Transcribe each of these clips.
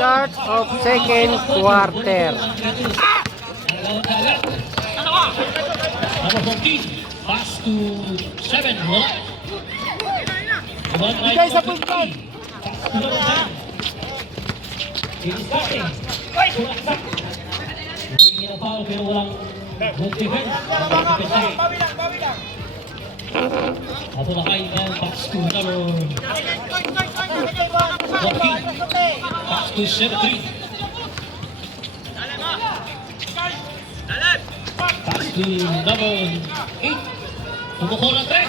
start of second quarter. Number 14, pass to 7, wala. Bigay sa puntan. Pass to number 10. It is starting. Hindi na foul pero walang good defense. Ato na kayo ng pass to number 14. Pass to 7-3. Pass to number 8. Pumukol ang 3.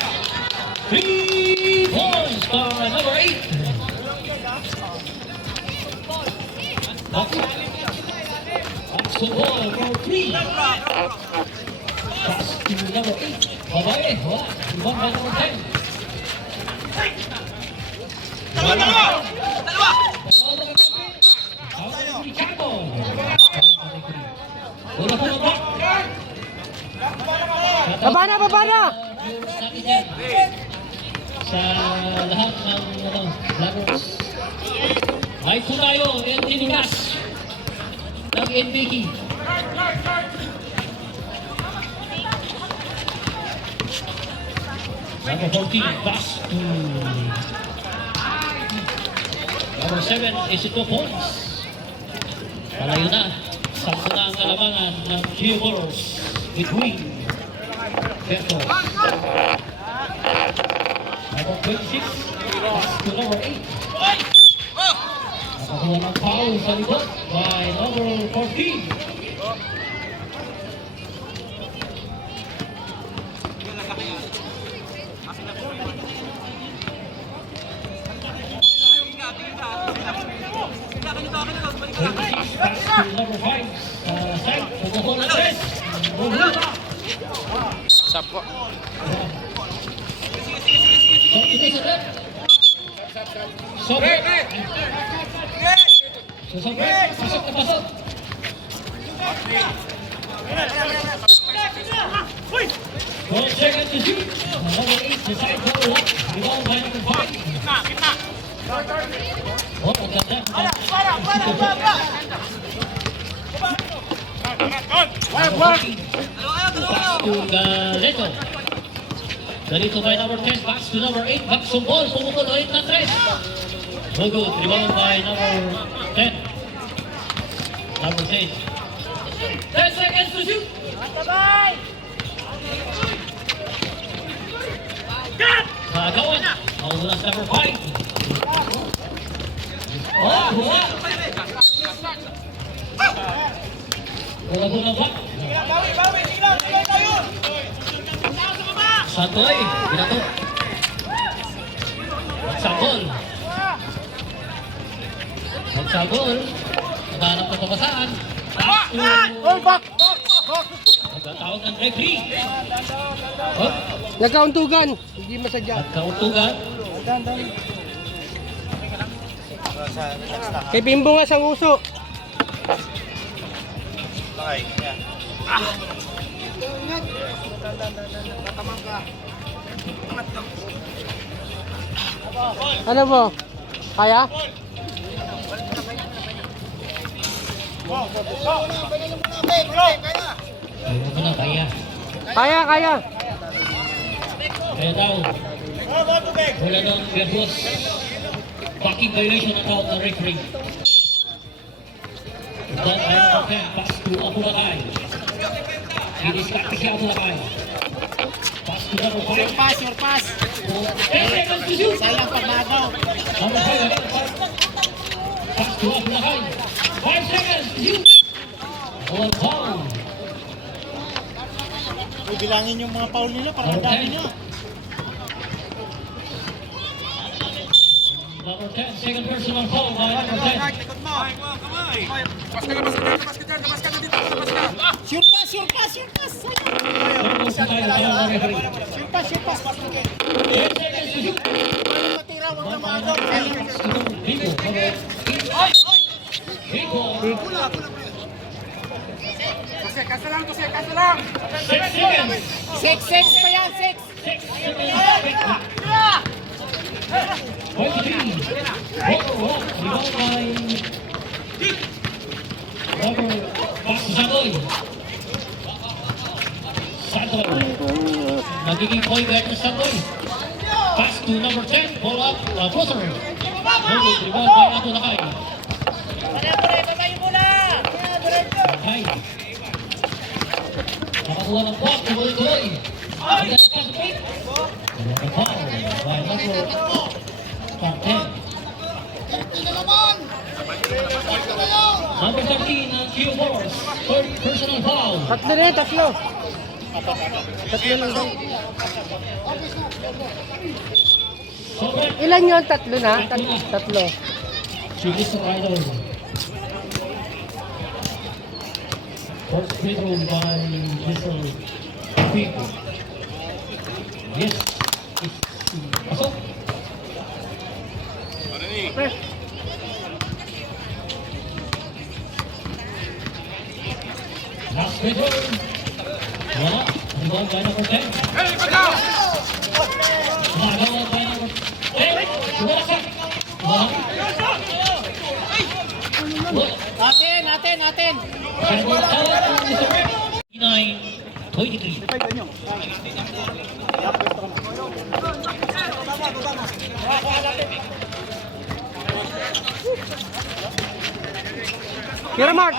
3 points para number 8. Pass to ball for 3. Pass to number 8. Babae, wala. Ibang by number 10. Dalawa! Baba na! Sa lahat ng vloggers. Ay po tayo, Tinigas ng NBK. Number 14, pass to number 7, is it 2 points? Palayo na. Sakto na ang kalamangan ng G-Warriors between Beto. Number 26, pass to number 8. Nakakuha ng foul sa likod by number 14. Sapo. Pasok na pasok. 12 seconds to shoot. Number 8 decides to go up. Rebound by number 5. Oh, ang ganda. To Galito. Galito by number 10. Pass to number 8. Backsong ball. Pumukol ulit ng 3. No good. Rebound by number 10. Number 6. 10 seconds to shoot. Nagawan. Maulas number 5. Oh, buwa. Wala ba? Santoy, binato. Magsabol. Naghanap ng pabasaan. Back! Nagtatawag ng referee. Oh, Nagkauntugan. Hindi masadya. nagkauntugan. Kay Bimbo nga sa nguso. Ano mo? Kaya? Ayun ko na, kaya. Kaya. Kaya daw. Wala nang verbos. Backing violation ang tawag ng referee. Doon ay okay. Pass to Apulakay. I-distract siya Apulakay. Pass to number 5. Your pass. 10 seconds to shoot. Sayang pagmagaw. Number 5. Pass to Apulakay. 5 seconds to shoot. One foul. Bilangin yung mga foul nila para Number dami 10. nyo. Number 10, second personal foul by number 10. Sure pass. Turn tayo ng referee. Sure pass. 10 seconds to shoot. Matira, wag na magaw. Rico, number 8. Rico. Kasi lang. 6 seconds. 6 pa yan, 6. 6 seconds. 23. Rebound by Goy. Sandoy. Nagiging point guard ng Sandoy. Pass to number 10. Ball up. Crosser. Hugot. Rebound by Ato Lakay. Lakay. Nakakuha ng block. Tuloy-tuloy. Ang ganda sa paint. Ang foul by number 10. Number 13 ng Q Wars. Third personal foul. Tatlo na, tatlo. Tatlo lang daw. Sobrang Ilan yun? Tatlo na? Tatlo. Chigis Rider. First free throw by Mr. Quick. Yes. Pasok. Last free throw. Wala. Rebound by number 10. Nagawa by number 10. Wala. Wala. Natin. 9-23. Tira, Mark.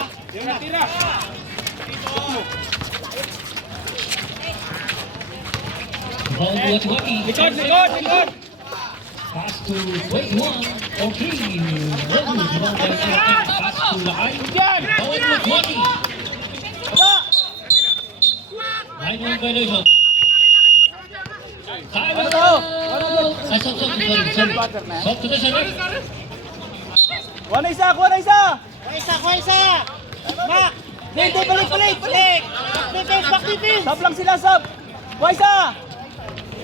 Ball buat Waki. Likod. Pass to 21. Okay. Rebound by number 10. Pass to Lakay. Ball buat Waki. 9-1 violation. Time out. Ay, stop. Sorry. Stop to the center. Kuha na isa! Kuha isa. Mark. Hindi, balik. Defense. Sub lang sila, sub! Kuha isa!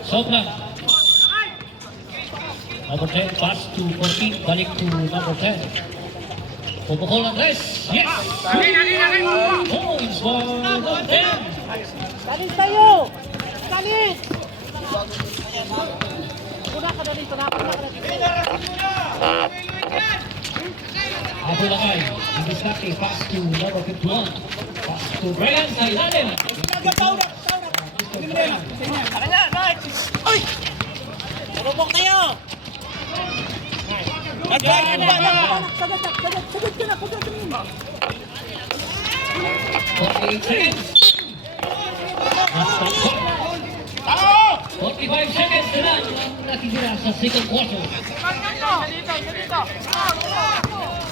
Stop lang. Number 10, pass to 14, balik to number 10. Pumukol ang rest. Yes! Points for number 10. Dalis tayo. Dalis. Kuna ka dito. Ato Lakay, Indiscate, pass to number 51. Pass to Brian sa ilalim. Turubok tayo. Last shot. 45 seconds na lang ang natitira sa second quarter.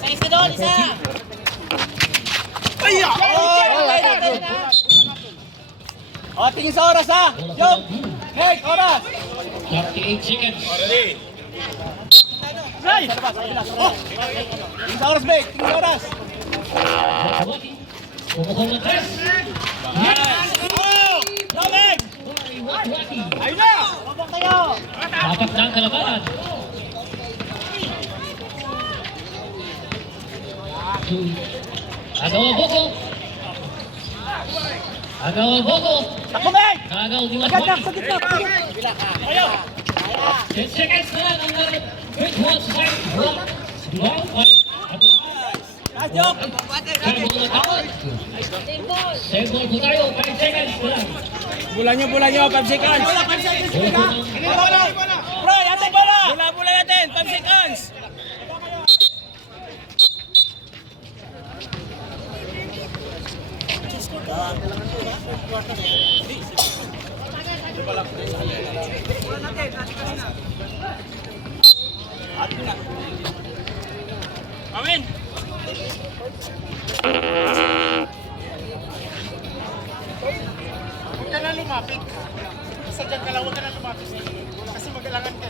Isa doon, isa. O, tingin sa oras ha! Yung! Hey, oras! 38 seconds. Sa labas, sa labas. Tingin sa oras, Meg! Tingin sa oras! Waki, pumukol ng rest. Yes! Go, Meg! Waki. Ayun na! Turubok tayo. Apat na ang kalabanan. Agaw Boko. Takbo, Meg! Agaw ni Agad na, Waki. sa gitna! Bila ka. Ayaw! 10 seconds na lang ang first one sa side. Rebound by Ato. Nice job! Kaya mo na tawad. Save ball po tayo. 5 seconds na lang. Bulan nyo, 5 seconds! Ball po ng Bro, ating bola! Bola natin, 5 seconds! Amin! Huwag ka na lumapit. Isa dyan ka lang, huwag ka na lumapit. Kasi mag-alangan ka.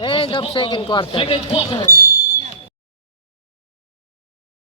End of second quarter. second quarter.